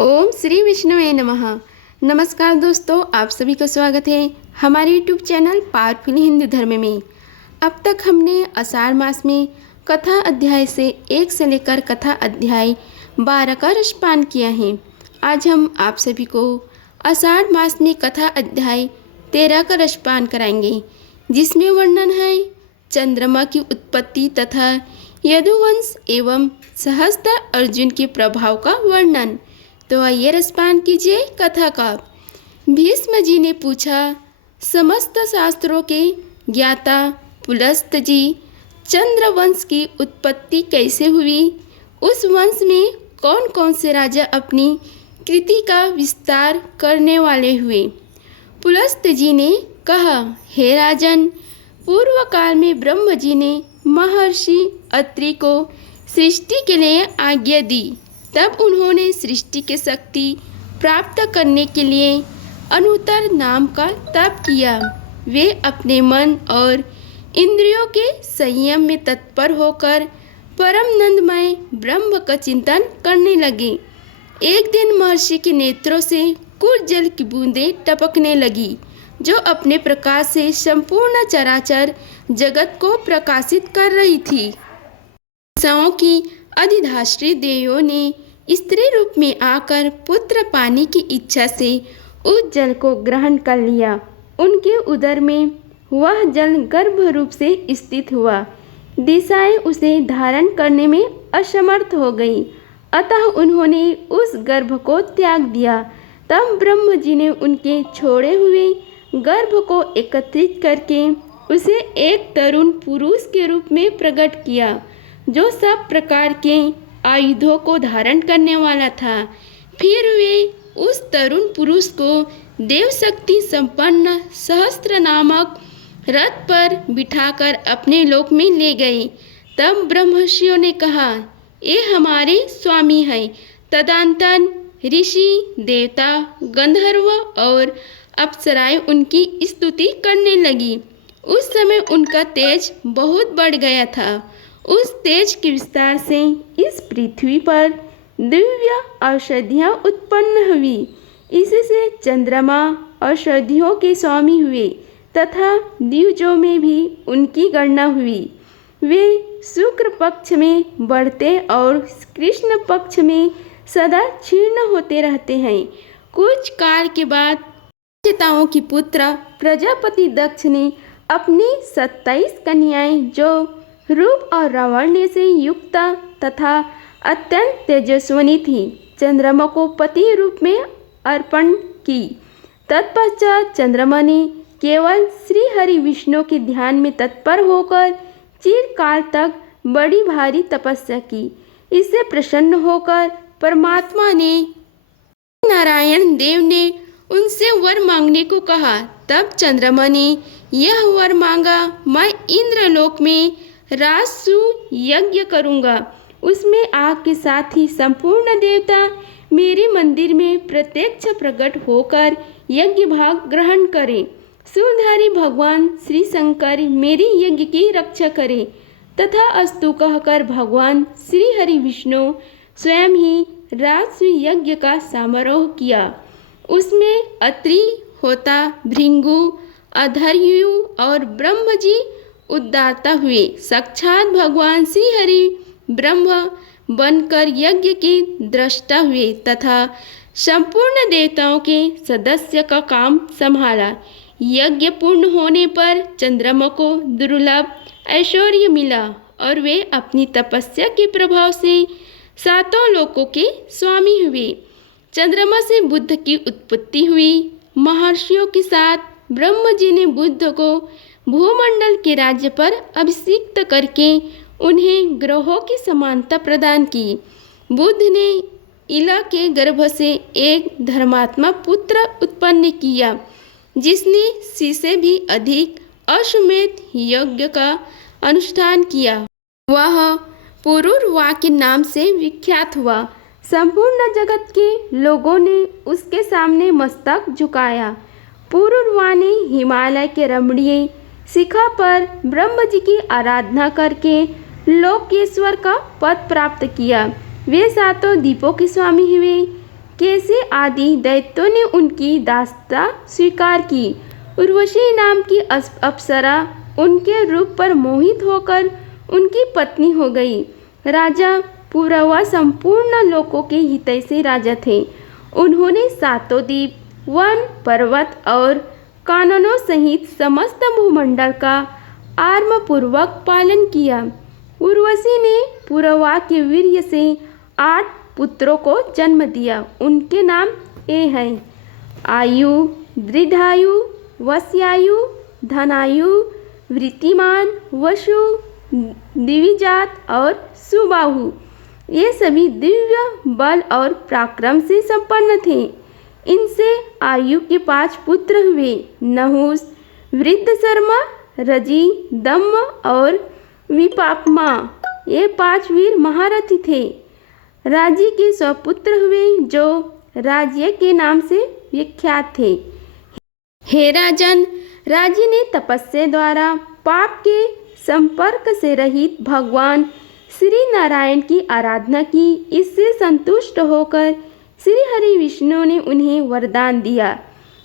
ओम श्री विष्णुवे नमः। नमस्कार दोस्तों, आप सभी का स्वागत है हमारे यूट्यूब चैनल पावरफुल हिंदू धर्म में। अब तक हमने आषाढ़ मास में कथा अध्याय से 1 से लेकर कथा अध्याय 12 का रसपान किया है। आज हम आप सभी को आषाढ़ मास में कथा अध्याय 13 का रसपान कराएंगे, जिसमें वर्णन है चंद्रमा की उत्पत्ति तथा यदुवंश एवं सहस्त्र अर्जुन के प्रभाव का वर्णन। तो आइए रसपान कीजिए कथा का। भीष्म जी ने पूछा, समस्त शास्त्रों के ज्ञाता पुलस्त जी, चंद्रवंश की उत्पत्ति कैसे हुई? उस वंश में कौन कौन से राजा अपनी कृति का विस्तार करने वाले हुए? पुलस्त जी ने कहा, हे राजन, पूर्व काल में ब्रह्म जी ने महर्षि अत्रि को सृष्टि के लिए आज्ञा दी। तब उन्होंने सृष्टि की शक्ति प्राप्त करने के लिए अनुत्तर नाम का तप किया। वे अपने मन और इंद्रियों के संयम में तत्पर होकर परम नंदमय ब्रह्म का चिंतन करने लगे। एक दिन महर्षि के नेत्रों से कुछ जल की बूंदें टपकने लगी, जो अपने प्रकाश से संपूर्ण चराचर जगत को प्रकाशित कर रही थी। सौ की अधिधात्री देवों ने स्त्री रूप में आकर पुत्र पाने की इच्छा से उस जल को ग्रहण कर लिया। उनके उदर में वह जल गर्भ रूप से स्थित हुआ। दिशाएं उसे धारण करने में असमर्थ हो गई, अतः उन्होंने उस गर्भ को त्याग दिया। तब ब्रह्म जी ने उनके छोड़े हुए गर्भ को एकत्रित करके उसे एक तरुण पुरुष के रूप में प्रकट किया, जो सब प्रकार के आयुधों को धारण करने वाला था। फिर वे उस तरुण पुरुष को देव शक्ति संपन्न सहस्त्र नामक रथ पर बिठाकर अपने लोक में ले गए। तब ब्रह्मर्षियों ने कहा, ये हमारे स्वामी हैं। तदंतर ऋषि, देवता, गंधर्व और अप्सराएं उनकी स्तुति करने लगी। उस समय उनका तेज बहुत बढ़ गया था। उस तेज के विस्तार से इस पृथ्वी पर दिव्य औषधियाँ उत्पन्न हुई। इससे चंद्रमा औषधियों के स्वामी हुए तथा द्विजों में भी उनकी गणना हुई। वे शुक्र पक्ष में बढ़ते और कृष्ण पक्ष में सदा क्षीण होते रहते हैं। कुछ काल के बाद देवताओं की पुत्र प्रजापति दक्ष ने अपनी 27 कन्याएं, जो रूप और लावण्य से युक्त तथा अत्यंत तेजस्विनी थी, चंद्रमा को पति रूप में अर्पण की। तत्पश्चात चंद्रमा ने केवल श्री हरि विष्णु के ध्यान में तत्पर होकर चिरकाल तक बड़ी भारी तपस्या की। इससे प्रसन्न होकर परमात्मा ने नारायण देव ने उनसे वर मांगने को कहा। तब चंद्रमा ने यह वर मांगा, मैं इंद्रलोक में राजसु यज्ञ करूँगा। उसमें आग के साथ ही संपूर्ण देवता मेरे मंदिर में प्रत्यक्ष प्रकट होकर यज्ञ भाग ग्रहण करें। सूर्यधारी भगवान श्री शंकर मेरी यज्ञ की रक्षा करें। तथा अस्तु कहकर भगवान श्री हरि विष्णु स्वयं ही राजसु यज्ञ का समारोह किया। उसमें अत्रि, होता, भृंगु, अधर्यु और ब्रह्म जी उद्धाता हुए। साक्षात भगवान श्री हरि ब्रह्म बनकर यज्ञ के दृष्टा हुए तथा संपूर्ण देवताओं के सदस्य का काम संभाला। यज्ञ पूर्ण होने पर चंद्रमा को दुर्लभ ऐश्वर्य मिला और वे अपनी तपस्या के प्रभाव से 7 लोकों के स्वामी हुए। चंद्रमा से बुद्ध की उत्पत्ति हुई। महर्षियों के साथ ब्रह्म जी ने बुद्ध को भूमंडल के राज्य पर अभिषिक्त करके उन्हें ग्रहों की समानता प्रदान की। बुद्ध ने इला के गर्भ से एक धर्मात्मा पुत्र उत्पन्न किया, जिसने सी से भी अधिक अश्वमेध यज्ञ का अनुष्ठान किया। वह पुरुरवा के नाम से विख्यात हुआ। संपूर्ण जगत के लोगों ने उसके सामने मस्तक झुकाया। पुरुरवा ने हिमालय के रमणीय शिखा पर ब्रह्म जी की आराधना करके लोकेश्वर का पद प्राप्त किया। वे 7 द्वीपों के स्वामी हुए। आदि दैत्यों ने उनकी दासता स्वीकार की। उर्वशी नाम की अप्सरा उनके रूप पर मोहित होकर उनकी पत्नी हो गई। राजा पुरवा संपूर्ण लोकों के हितैषी राजा थे। उन्होंने सातों द्वीप, वन, पर्वत और काननों सहित समस्त भूमंडल का आर्मपूर्वक पालन किया। उर्वशी ने पुरवा के वीर्य से 8 पुत्रों को जन्म दिया। उनके नाम ये हैं: आयु, दृढ़ायु, वस्यायु, धनायु, वृत्तिमान, वसु, दिविजात और सुबाहु। ये सभी दिव्य बल और पराक्रम से संपन्न थे। इनसे आयु के 5 पुत्र हुए: नहुस, वृद्धशर्मा, रजि, दम्म और विपापमा। ये 5 वीर महारथी थे। राजी के 100 पुत्र हुए जो राज्य के नाम से विख्यात थे। हे राजन, राजी ने तपस्या द्वारा पाप के संपर्क से रहित भगवान श्री नारायण की आराधना की। इससे संतुष्ट होकर श्री हरि विष्णु ने उन्हें वरदान दिया,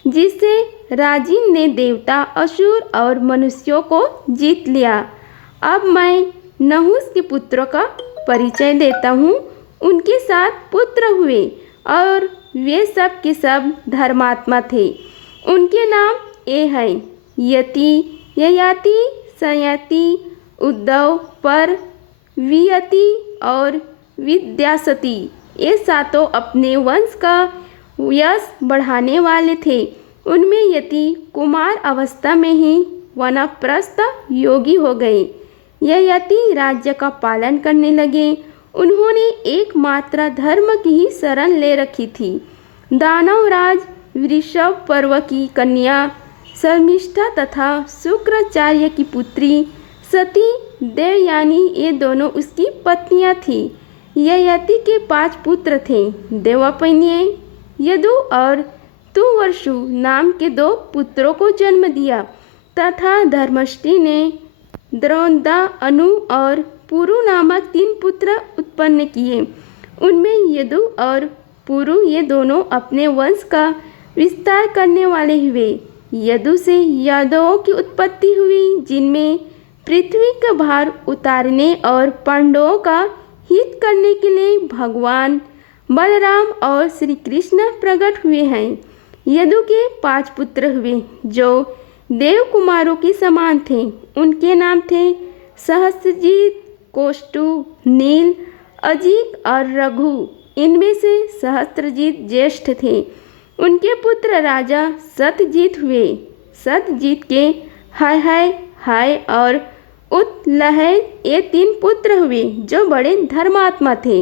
जिससे राजिन ने देवता, असुर और मनुष्यों को जीत लिया। अब मैं नहुस के पुत्रों का परिचय देता हूँ। उनके 7 पुत्र हुए और वे सब के सब धर्मात्मा थे। उनके नाम ये हैं: यति, ययाति, संयति, उद्धव, पर, वियति और विद्यासती। ये सातों अपने वंश का यश बढ़ाने वाले थे। उनमें यति कुमार अवस्था में ही वानप्रस्थ योगी हो गए। यति राज्य का पालन करने लगे। उन्होंने एकमात्र धर्म की ही शरण ले रखी थी। दानवराज वृषभ पर्व की कन्या शर्मिष्ठा तथा शुक्राचार्य की पुत्री सती देवयानी, ये दोनों उसकी पत्नियां थीं। यति के 5 पुत्र थे: देवपन्य, यदु और तुवर्षु नाम के 2 पुत्रों को जन्म दिया तथा धर्मष्टी ने द्रोणदा, अनु और पुरु नामक 3 पुत्र उत्पन्न किए। उनमें यदु और पुरु ये दोनों अपने वंश का विस्तार करने वाले हुए। यदु से यादवों की उत्पत्ति हुई, जिनमें पृथ्वी का भार उतारने और पांडवों का हित करने के लिए भगवान बलराम और श्री कृष्ण प्रकट हुए हैं। यदु के 5 पुत्र हुए जो देव कुमारों के समान थे। उनके नाम थे सहस्रजीत, कोष्टु, नील, अजित और रघु। इनमें से सहस्रजीत ज्येष्ठ थे। उनके पुत्र राजा सतजीत हुए। सतजीत के हाय हाय और उत्लहय ये 3 पुत्र हुए जो बड़े धर्मात्मा थे।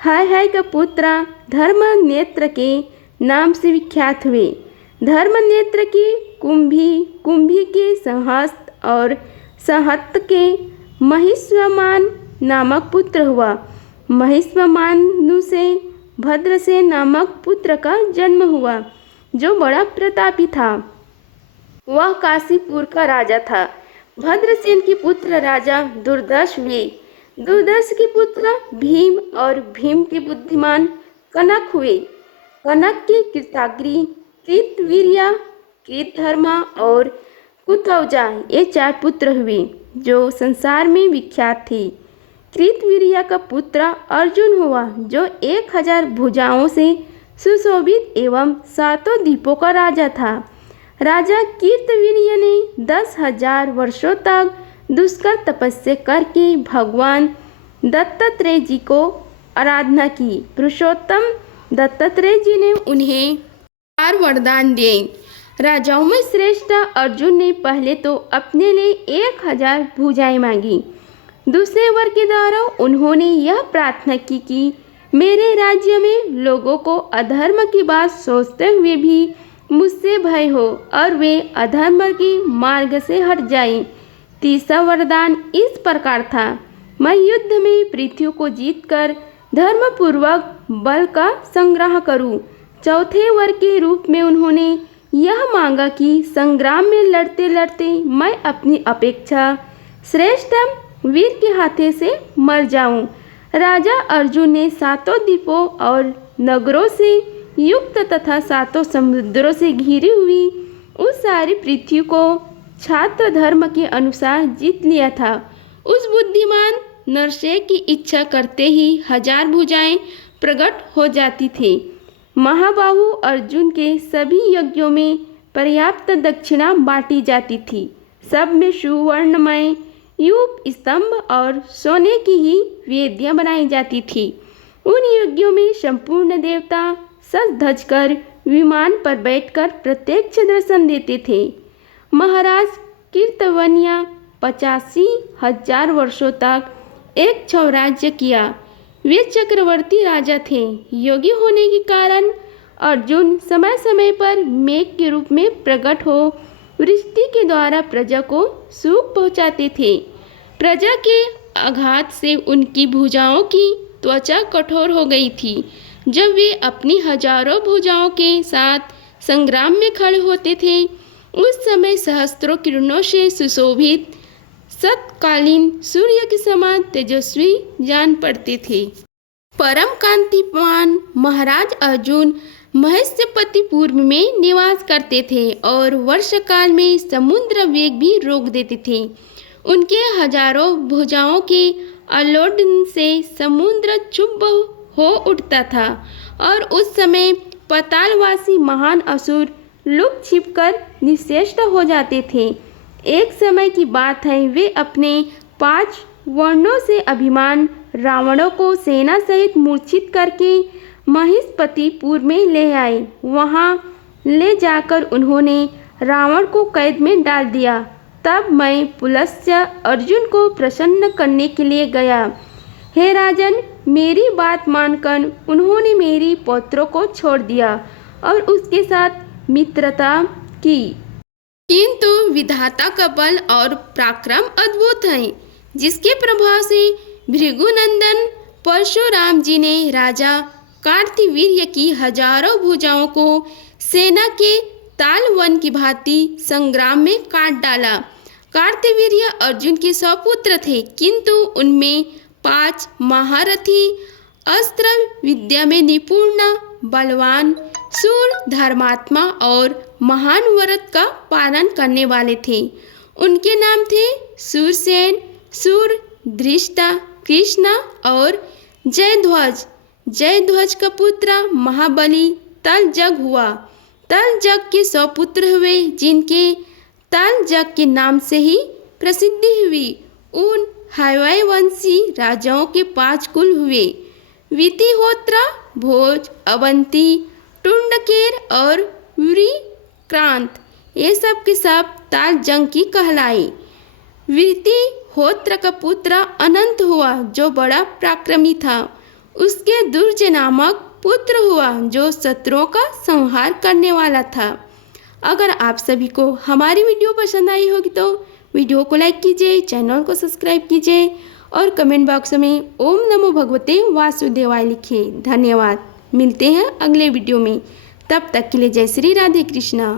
हाय का पुत्र धर्मनेत्र के नाम से विख्यात हुए। धर्मनेत्र के कुंभी के सहस्त और सहत के महिष्वमान नामक पुत्र हुआ। महिष्वमानु से भद्रसेन नामक पुत्र का जन्म हुआ जो बड़ा प्रतापी था। वह काशीपुर का राजा था। भद्रसेन के पुत्र राजा दुर्दर्श हुए। दुर्दर्श के पुत्र भीम और भीम के बुद्धिमान कनक हुए। कनक के कृताग्नि, कृतवीर्या, कृतधर्मा और कुतौजा ये 4 पुत्र हुए जो संसार में विख्यात थे। कृतवीर्या का पुत्र अर्जुन हुआ जो 1000 भुजाओं से सुशोभित एवं 7 द्वीपों का राजा था। राजा कृतवीर्य ने 10,000 वर्षों तक दुष्कर तपस्या करके भगवान दत्तात्रेय जी को आराधना की। पुरुषोत्तम दत्तात्रेय जी ने उन्हें 4 वरदान दिए। राजाओं में श्रेष्ठ अर्जुन ने पहले तो अपने लिए 1000 भुजाएं मांगी। दूसरे वर के द्वारा उन्होंने यह प्रार्थना की कि मेरे राज्य में लोगों को अधर्म की बात सोचते हुए भी मुझसे भय हो और वे अधर्म के मार्ग से हट जाएं। तीसरा वरदान इस प्रकार था: मैं युद्ध में पृथ्वी को जीतकर धर्मपूर्वक बल का संग्रह करूं। चौथे वर के रूप में उन्होंने यह मांगा कि संग्राम में लड़ते लड़ते मैं अपनी अपेक्षा श्रेष्ठ वीर के हाथे से मर जाऊं। राजा अर्जुन ने 7 द्वीपों और नगरों से युक्त तथा सातों समुद्रों से घिरी हुई उस सारी पृथ्वी को छात्र धर्म के अनुसार जीत लिया था। उस बुद्धिमान नरसेन की इच्छा करते ही 1000 भुजाएं प्रकट हो जाती थी। महाबाहु अर्जुन के सभी यज्ञों में पर्याप्त दक्षिणा बांटी जाती थी। सब में सुवर्णमय यूप स्तंभ और सोने की ही वेदियां बनाई जाती थी। उन यज्ञों में संपूर्ण देवता सज धज कर विमान पर बैठकर प्रत्यक्ष दर्शन देते थे। महाराज कीर्तवनिया 85,000 वर्षों तक एक स्वराज्य किया। वे चक्रवर्ती राजा थे। योगी होने के कारण अर्जुन समय समय पर मेघ के रूप में प्रकट हो वृष्टि के द्वारा प्रजा को सुख पहुँचाते थे। प्रजा के आघात से उनकी भुजाओं की त्वचा कठोर हो गई थी। जब वे अपनी हजारों भुजाओं के साथ संग्राम में खड़े होते थे, उस समय सहस्त्रों किरणों से सुशोभित सतकालीन सूर्य के समान तेजस्वी जान पड़ते थे। परम कांतिमान महाराज अर्जुन महेश्वरपुर में निवास करते थे और वर्षाकाल में समुद्र वेग भी रोक देते थे। उनके हजारों भुजाओं के आलोड़न से समुद्र चुप हो उठता था और उस समय पातालवासी महान असुर लुक छिपकर निश्चेष्ट हो जाते थे। एक समय की बात है, वे अपने 5 वर्णों से अभिमान रावणों को सेना सहित मूर्छित करके महेश्वरपुर में ले आए। वहां ले जाकर उन्होंने रावण को कैद में डाल दिया। तब मैं पुलस्त्य अर्जुन को प्रसन्न करने के लिए गया। हे राजन, मेरी बात मानकर उन्होंने मेरी पौत्रों को छोड़ दिया और उसके साथ मित्रता की। किंतु विधाता का बल और पराक्रम अद्भुत है, जिसके प्रभाव से भृगुनंदन परशुराम जी ने राजा कार्तवीर्य की हजारों भुजाओं को सेना के तालवन की भांति संग्राम में काट डाला। कार्तवीर्य अर्जुन के सपुत्र थे, किंतु उनमें 5 महारथी, अस्त्र विद्या में निपुण, बलवान, शूर, धर्मात्मा और महान व्रत का पालन करने वाले थे। उनके नाम थे शूरसेन, शूर, धृष्टा, कृष्ण और जयध्वज। जयध्वज का पुत्र महाबली तलजग हुआ। तलजग के 100 पुत्र हुए, जिनके तलजग के नाम से ही प्रसिद्धि हुई। उन हयवय वंशी राजाओं के 5 कुल हुए, वितिहोत्र, भोज, अवंती, टुंडकेर और विक्रांत। ये सब के सब तलजग की कहलाई। वितिहोत्र का पुत्र अनंत हुआ, जो बड़ा पराक्रमी था। उसके दुर्जय नामक पुत्र हुआ, जो शत्रुओं का संहार करने वाला था। अगर आप सभी को हमारी वीडियो पसंद आई होगी तो वीडियो को लाइक कीजिए, चैनल को सब्सक्राइब कीजिए और कमेंट बॉक्स में ओम नमो भगवते वासुदेवाय लिखिए। धन्यवाद। मिलते हैं अगले वीडियो में। तब तक के लिए जय श्री राधे कृष्णा।